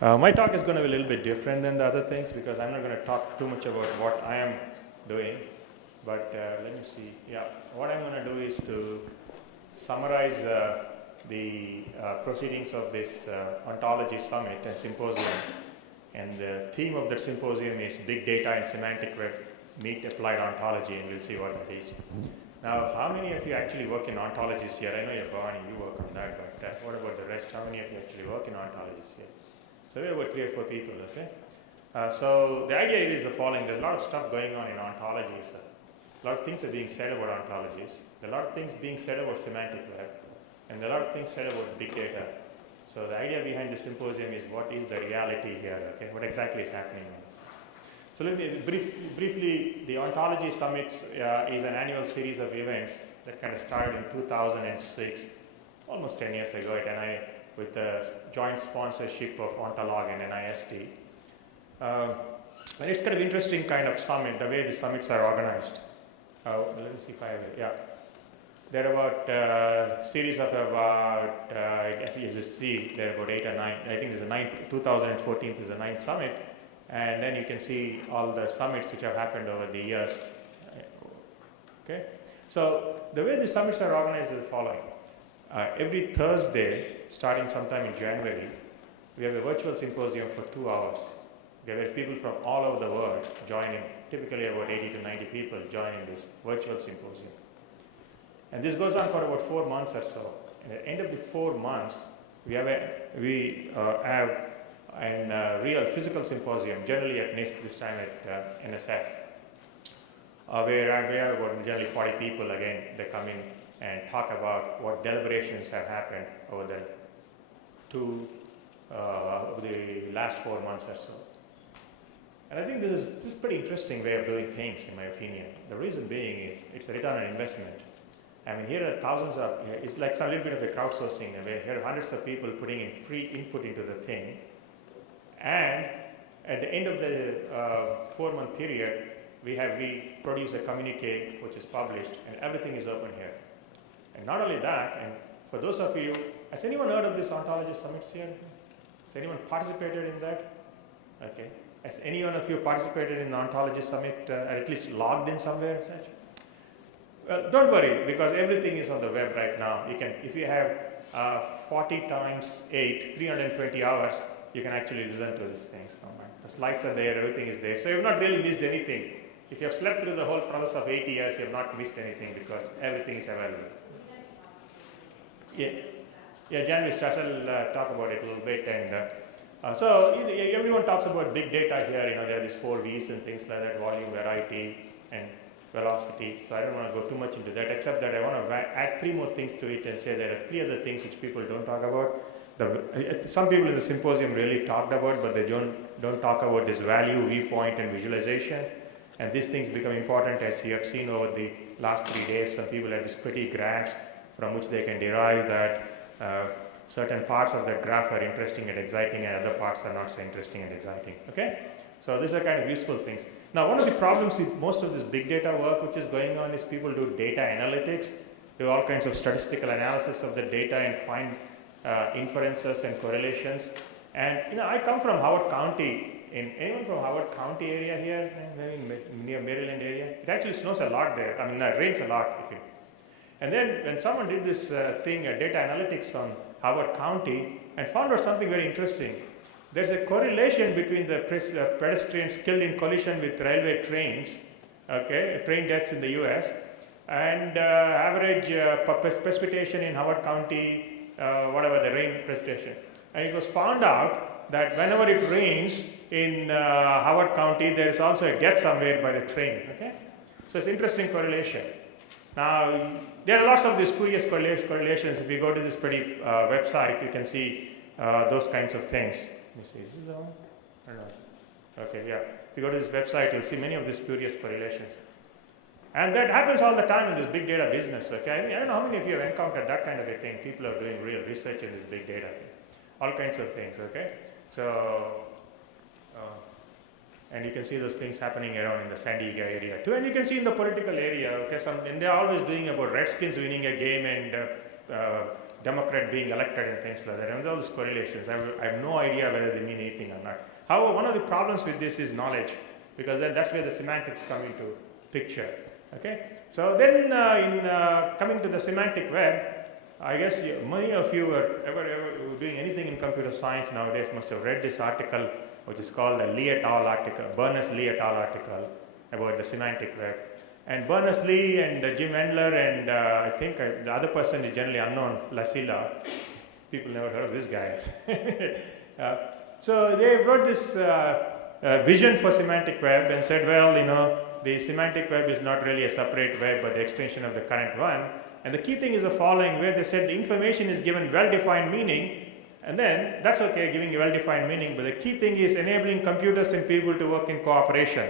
My talk is going to be a little bit different than the other things because I'm not going to talk too much about what I am doing. But let me see. Yeah, what I'm going to do is to summarize the proceedings of this Ontology Summit and Symposium. And the theme of the symposium is Big Data and Semantic Web Meet Applied Ontology, and we'll see what that is. Now, how many of you actually work in ontologies here? I know you're Barney, you work on that, but what about the rest? How many of you actually work in ontologies here? So we have about 3 or 4 people, okay? So the idea is the following. There's a lot of stuff going on in ontologies. A lot of things are being said about ontologies. There are a lot of things being said about semantic web. And there are a lot of things said about big data. So the idea behind the symposium is what is the reality here, okay? What exactly is happening? So let me briefly, the Ontology Summit is an annual series of events that kind of started in 2006, almost 10 years ago at NIST, with the joint sponsorship of Ontology and NIST. And it's kind of interesting kind of summit, the way the summits are organized. Let me see if I have it, yeah. There are about a series of about, I guess you just see, there are about 8 or 9, I think there's a 9th, 2014 is the 9th summit. And then you can see all the summits which have happened over the years. Okay, so the way the summits are organized is the following. Every Thursday, starting sometime in January, we have a virtual symposium for 2 hours. There were people from all over the world joining, typically about 80 to 90 people joining this virtual symposium. And this goes on for about 4 months or so. And at the end of the 4 months, we have a real physical symposium, generally at NIST, this time at NSF, where we have about generally 40 people again. They come in and talk about what deliberations have happened over the last 4 months or so. And I think this is a pretty interesting way of doing things, in my opinion. The reason being is it's a return on investment. I mean, here are thousands of, it's like a little bit of a crowdsourcing. Here are hundreds of people putting in free input into the thing. And at the end of the 4-month period, we produce a communique which is published, and everything is open here. And not only that, and for those of you, has anyone heard of this Ontology Summits here? Has anyone participated in that? Okay. Has any one of you participated in the Ontology Summit, or at least logged in somewhere? Well, don't worry, because everything is on the web right now. You can, if you have 40 times 8, 320 hours, you can actually listen to these things. The slides are there, everything is there. So you have not really missed anything. If you have slept through the whole process of 8 years, you have not missed anything because everything is available. Yeah, Jan will talk about it a little bit. And so everyone talks about big data here. There are these 4 V's and things like that: volume, variety, and velocity. So I don't want to go too much into that, except that I want to add 3 more things to it and say there are 3 other things which people don't talk about. Some people in the symposium really talked about, but they don't talk about this value, viewpoint, and visualization. And these things become important, as you have seen over the last 3 days. Some people have these pretty graphs from which they can derive that certain parts of that graph are interesting and exciting, and other parts are not so interesting and exciting. Okay? So these are kind of useful things. Now, one of the problems with most of this big data work which is going on is people do data analytics, do all kinds of statistical analysis of the data and find inferences and correlations. And I come from Howard County. Anyone from Howard County area here, near Maryland area? It actually snows a lot there. I mean, it rains a lot. And then when someone did this data analytics on Howard County, and found out something very interesting. There's a correlation between the pedestrians killed in collision with railway trains, train deaths in the US, and average precipitation in Howard County, whatever the rain precipitation. And it was found out that whenever it rains in Howard County, there is also a death somewhere by the train. Okay? So it's interesting correlation. Now, there are lots of these spurious correlations. If you go to this pretty website, you can see those kinds of things. Let me see, is this the one? Or not? Okay, yeah. If you go to this website, you'll see many of these spurious correlations. And that happens all the time in this big data business. Okay, I don't know how many of you have encountered that kind of a thing. People are doing real research in this big data. All kinds of things, okay? So, and you can see those things happening around in the San Diego area too. And you can see in the political area, okay? And they're always doing about Redskins winning a game and Democrat being elected and things like that, and all those correlations. I have no idea whether they mean anything or not. However, one of the problems with this is knowledge, because that's where the semantics come into picture. Okay? So then coming to the semantic web, I guess many of you are ever doing anything in computer science nowadays must have read this article, which is called the Lee et al. Article, Berners-Lee et al. Article about the semantic web. And Berners-Lee and Jim Endler and I think the other person is generally unknown, Lassila. People never heard of this guy. So they wrote this vision for semantic web and said, well, you know, the semantic web is not really a separate web but the extension of the current one. And the key thing is the following, where they said the information is given well-defined meaning, and then that's okay, giving you well-defined meaning, but the key thing is enabling computers and people to work in cooperation.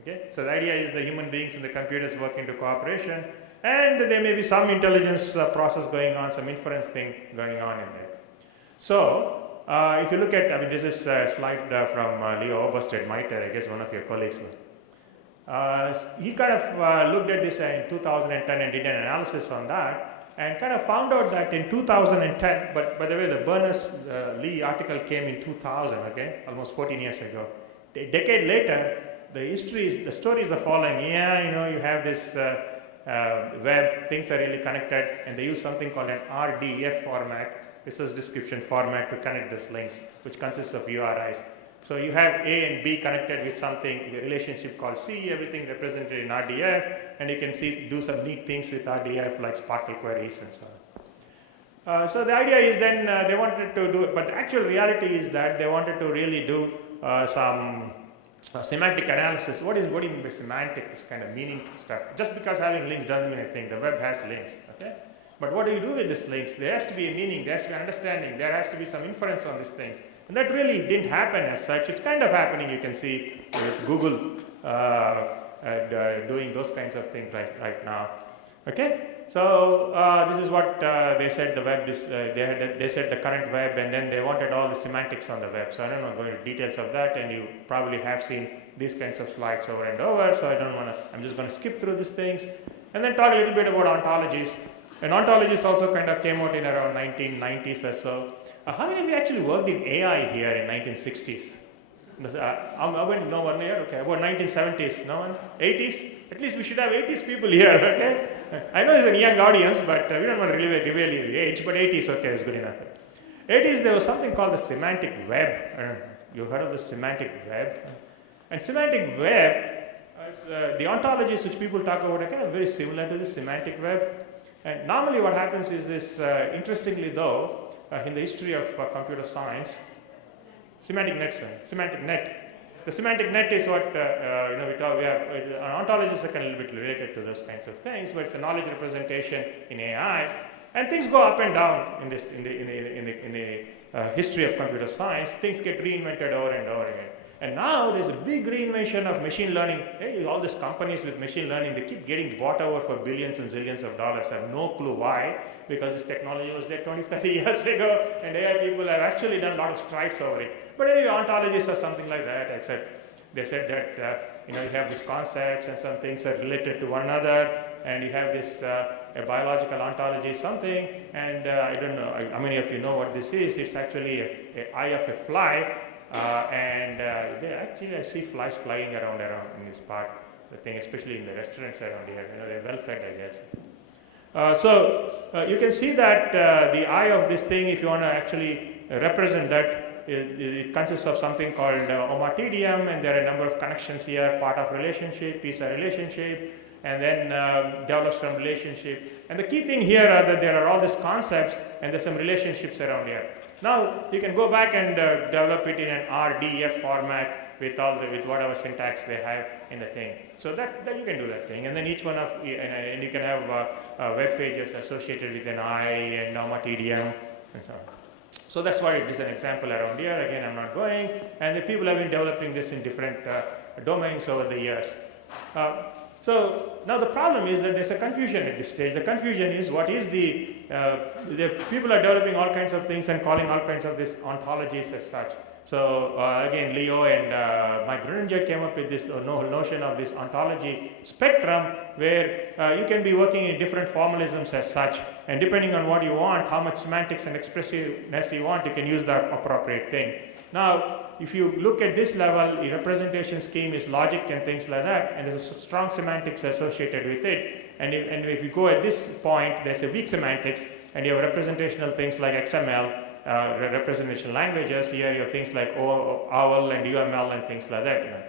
Okay? So the idea is the human beings and the computers work into cooperation, and there may be some intelligence process going on, some inference thing going on in there. So if you look at, I mean, this is a slide from Leo Oberstedt, MITRE, I guess one of your colleagues. He kind of looked at this in 2010 and did an analysis on that, and kind of found out that in 2010, but by the way, the Berners-Lee article came in 2000, okay, almost 14 years ago. A decade later, the story is the following. Yeah, you know, you have this web, things are really connected, and they use something called an RDF format, resource description format, to connect these links, which consists of URIs. So you have A and B connected with something, a relationship called C, everything represented in RDF, and you can do some neat things with RDF like Sparkle queries and so on. So the idea is then they wanted to do it, but the actual reality is that they wanted to really do some semantic analysis. What do you mean by semantic? This kind of meaning stuff. Just because having links doesn't mean anything. The web has links, okay? But what do you do with these links? There has to be a meaning, there has to be understanding, there has to be some inference on these things. And that really didn't happen as such. It's kind of happening, you can see with Google doing those kinds of things right now. Okay? So this is what they said the web is, they said the current web, and then they wanted all the semantics on the web. So I don't want to go into details of that, and you probably have seen these kinds of slides over and over, so I don't want to, I'm just going to skip through these things. And then talk a little bit about ontologies. And ontologies also kind of came out in around 1990s or so. How many of you actually worked in AI here in 1960s? No one here? Okay, about 1970s, no one? 80s? At least we should have 80s people here, okay? I know it's a young audience, but we don't want to reveal your age, but 80s, okay, is good enough. 80s, there was something called the semantic web. You heard of the semantic web? And semantic web, the ontologies which people talk about are kind of very similar to the semantic web. And normally what happens is this, interestingly though, in the history of computer science, semantic net. The semantic net is what we have. Ontologies are kind of a little bit related to those kinds of things, but it's a knowledge representation in AI, and things go up and down in the history of computer science. Things get reinvented over and over again. And now there's a big reinvention of machine learning. Hey, all these companies with machine learning, they keep getting bought over for billions and zillions of dollars. I have no clue why, because this technology was there 20, 30 years ago, and AI people have actually done a lot of strides over it. But anyway, ontologies are something like that, except they said that you have these concepts and some things are related to one another, and you have this a biological ontology something, and I don't know how many of you know what this is. It's actually an eye of a fly. I see flies flying around in this part, the thing, especially in the restaurants around here. They're well fed, I guess. So you can see that the eye of this thing, if you want to actually represent that, it consists of something called ommatidium, and there are a number of connections here, part of relationship, piece of relationship, and then develops from relationship. And the key thing here are that there are all these concepts, and there's some relationships around here. Now you can go back and develop it in an RDF format with whatever syntax they have in the thing. So that you can do that thing, and then each one of and you can have web pages associated with an I and ommatidium and so on. So that's why it is an example around here. Again, I'm not going, and the people have been developing this in different domains over the years. So now the problem is that there's a confusion at this stage. The confusion is what is the people are developing all kinds of things and calling all kinds of these ontologies as such. So again, Leo and Mike Gruninger came up with this notion of this ontology spectrum, where you can be working in different formalisms as such, and depending on what you want, how much semantics and expressiveness you want, you can use the appropriate thing. Now, if you look at this level, the representation scheme is logic and things like that, and there's a strong semantics associated with it. And if you go at this point, there's a weak semantics, and you have representational things like XML, representation languages. Here you have things like OWL and UML and things like that. You know.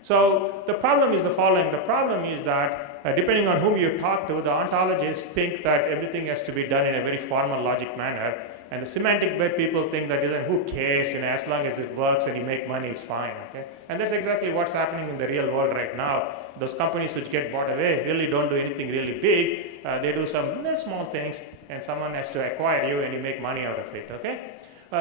So the problem is the following. The problem is that depending on whom you talk to, the ontologists think that everything has to be done in a very formal logic manner. And the semantic web people think that who cares, you know, as long as it works and you make money, it's fine. Okay? And that's exactly what's happening in the real world right now. Those companies which get bought away really don't do anything really big. They do some small things, and someone has to acquire you and you make money out of it. Okay?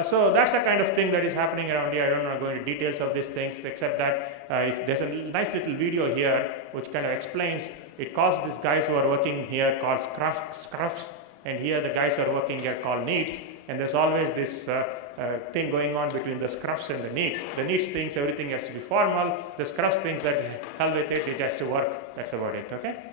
So that's the kind of thing that is happening around here. I don't want to go into details of these things, except that if there's a nice little video here which kind of explains, it calls these guys who are working here called scruffs, and here the guys who are working here called needs. And there's always this thing going on between the scruffs and the needs. The needs thinks everything has to be formal. The scruffs thinks that hell with it, it has to work. That's about it, okay?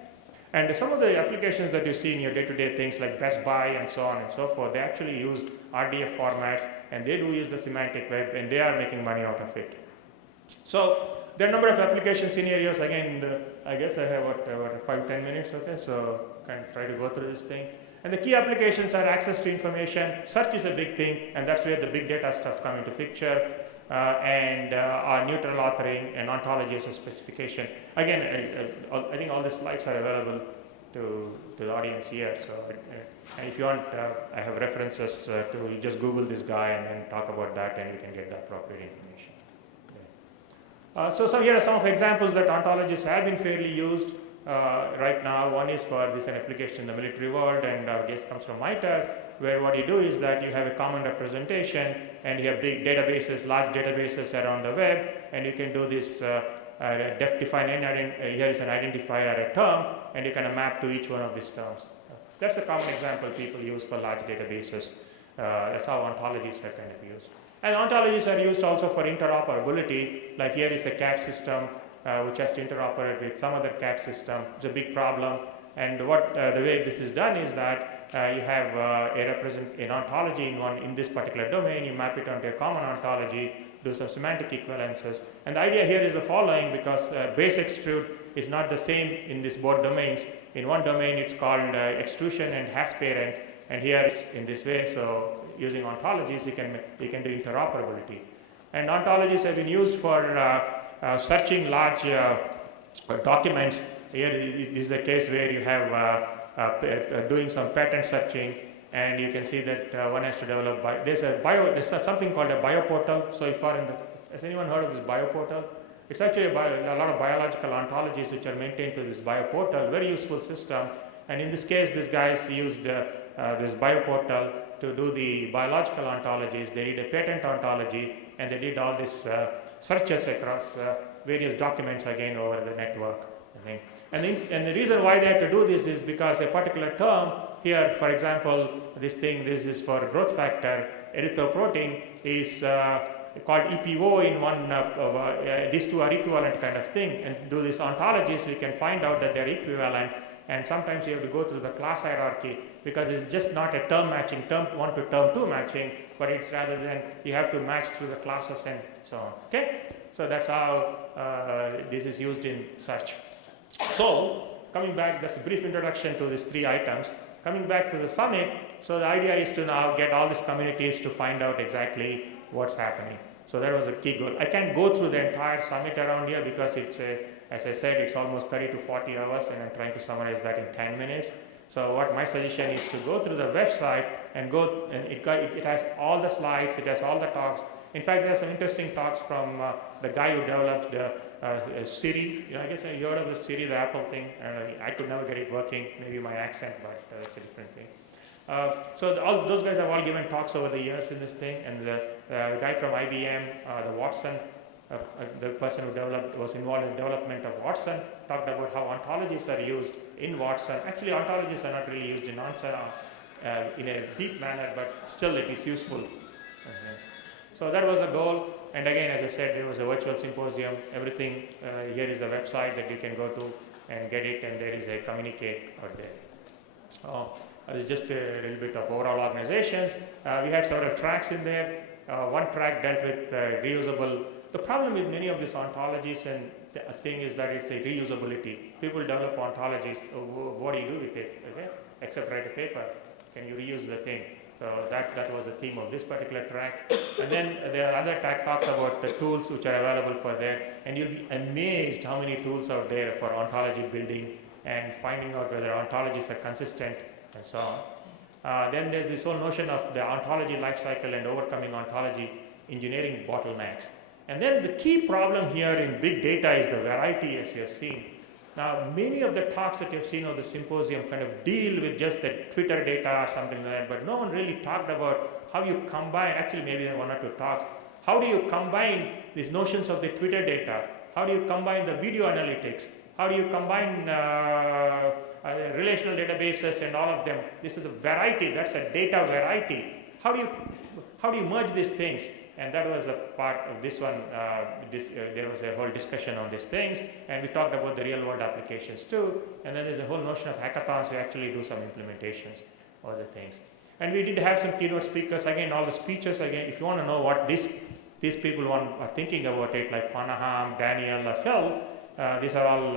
And some of the applications that you see in your day-to-day things like Best Buy and so on and so forth, they actually use RDF formats, and they do use the semantic web, and they are making money out of it. So there are a number of application scenarios. Again, I guess I have about 5-10 minutes, okay? So can try to go through this thing. And the key applications are access to information. Search is a big thing, and that's where the big data stuff come into picture. And our neutral authoring and ontology as a specification. Again, I think all the slides are available to the audience here. So, and if you want, I have references to you just Google this guy and then talk about that, and you can get the appropriate information. So here are some of the examples that ontologies have been fairly used right now. One is for this an application in the military world, and this comes from MITRE, where what you do is that you have a common representation, and you have big databases, large databases around the web, and you can do this define here is an identifier or a term, and you can map to each one of these terms. That's a common example people use for large databases. That's how ontologies are kind of used. And ontologies are used also for interoperability, like here is a CAD system which has to interoperate with some other CAD system. It's a big problem, and what the way this is done is that you have an ontology in this particular domain, you map it onto a common ontology, do some semantic equivalences. And the idea here is the following, because base extrude is not the same in these both domains. In one domain it's called extrusion and has parent, and here it's in this way. So using ontologies you can do interoperability. And ontologies have been used for searching large documents. Here this is a case where you have doing some pattern searching, and you can see that one has to develop. There's something called a bioportal. So if has anyone heard of this bioportal? It's actually a lot of biological ontologies which are maintained through this bioportal. Very useful system. And in this case, these guys used this bioportal to do the biological ontologies. They did a patent ontology, and they did all these searches across various documents again over the network. Okay. And the reason why they had to do this is because a particular term here, for example, this is for growth factor, erythropoietin is called EPO in one, these two are equivalent kind of thing, and do these ontologies, we can find out that they're equivalent, and sometimes you have to go through the class hierarchy, because it's just not a term matching, term 1 to term 2 matching, but it's rather than you have to match through the classes and so on. Okay? So that's how this is used in search. So, coming back, that's a brief introduction to these 3 items. Coming back to the summit, so the idea is to now get all these communities to find out exactly what's happening. So that was a key goal. I can't go through the entire summit around here because it's as I said, it's almost 30 to 40 hours, and I'm trying to summarize that in 10 minutes. So what my suggestion is to go through the website and it has all the slides, it has all the talks. In fact, there are some interesting talks from the guy who developed Siri. I guess you heard of the Siri, the Apple thing. I could never get it working. Maybe my accent, but that's a different thing. So all those guys have all given talks over the years in this thing. And the guy from IBM, the Watson, the person who was involved in the development of Watson, talked about how ontologies are used in Watson. Actually, ontologies are not really used in a deep manner, but still it is useful. So that was the goal. And again, as I said, there was a virtual symposium. Everything here is the website that you can go to and get it, and there is a communique out there. It's just a little bit of overall organizations. We had several tracks in there. One track dealt with reusable. The problem with many of these ontologies and the thing is that it's a reusability. People develop ontologies. What do you do with it? Okay? Except write a paper. Can you reuse the thing? So that was the theme of this particular track. And then the other track talks about the tools which are available for there. And you'll be amazed how many tools out there for ontology building and finding out whether ontologies are consistent and so on. Then there's this whole notion of the ontology lifecycle and overcoming ontology engineering bottlenecks. And then the key problem here in big data is the variety, as you have seen. Now, many of the talks that you've seen of the symposium kind of deal with just the Twitter data or something like that, but no one really talked about how you combine, actually maybe there are one or two talks, how do you combine these notions of the Twitter data? How do you combine the video analytics? How do you combine relational databases and all of them? This is a variety, that's a data variety. How do you merge these things? And that was the part of this one. There was a whole discussion on these things, and we talked about the real world applications too. And then there's a whole notion of hackathons. We actually do some implementations of the things. And we did have some keynote speakers. Again, all the speeches, again, if you want to know what these people are thinking about it, like Fanaham, Daniel, or Phil, these are all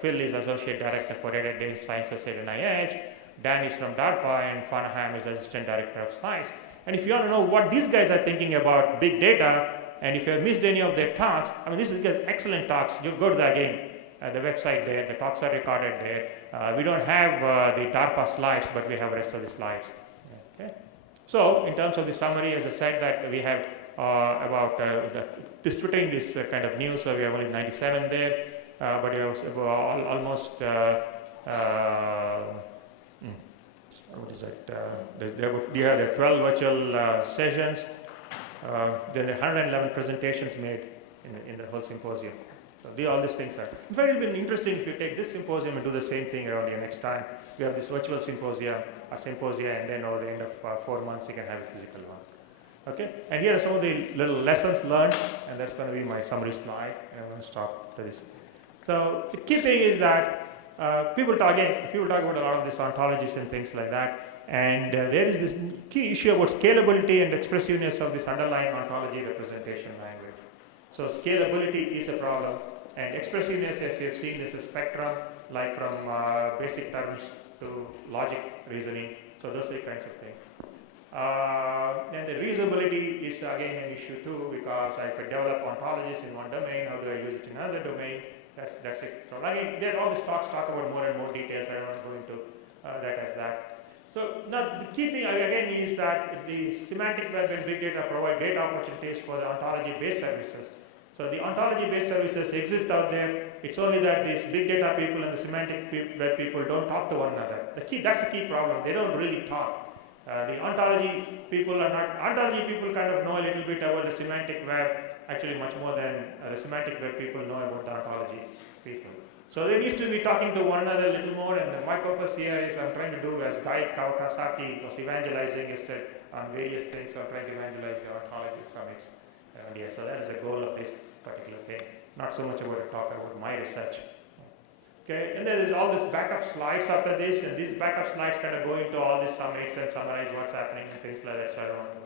Phil is Associate Director for Data Sciences at NIH, Dan is from DARPA, and Fanaham is Assistant Director of Science. And if you want to know what these guys are thinking about big data, and if you have missed any of their talks, I mean, this is excellent talks. You go to the website there, the talks are recorded there. We don't have the DARPA slides, but we have the rest of the slides. Okay. So, in terms of the summary, as I said, that we have about distributing this kind of news, so we have only 97 there, but we have almost what is it? There are 12 virtual sessions. There are 111 presentations made in the whole symposium. So all these things are. In fact, it will be interesting if you take this symposium and do the same thing around here next time. We have this virtual symposia, and then over the end of 4 months, you can have a physical one. Okay? And here are some of the little lessons learned, and that's going to be my summary slide. And I'm going to stop to this. So the key thing is that people talk about a lot of these ontologies and things like that, and there is this key issue about scalability and expressiveness of this underlying ontology representation language. So scalability is a problem, and expressiveness, as you have seen, is a spectrum, like from basic terms to logic reasoning. So those are the kinds of things. And the reusability is again an issue too, because I could develop ontologies in one domain, how do I use it in another domain? That's it. So there all these talks talk about more and more details. I don't want to go into that as that. So now the key thing again is that the semantic web and big data provide great opportunities for the ontology-based services. So the ontology-based services exist out there. It's only that these big data people and the semantic web people don't talk to one another. That's the key problem. They don't really talk. The ontology people kind of know a little bit about the semantic web, actually much more than the semantic web people know about the ontology people. So they need to be talking to one another a little more, and my purpose here is I'm trying to do as Guy Kawasaki was evangelizing yesterday on various things. So I'm trying to evangelize the ontology summits around here. So that is the goal of this particular thing. Not so much about a talk about my research. Okay, and there is all these backup slides after this, and these backup slides kind of go into all these summits and summarize what's happening and things like that. So I don't want to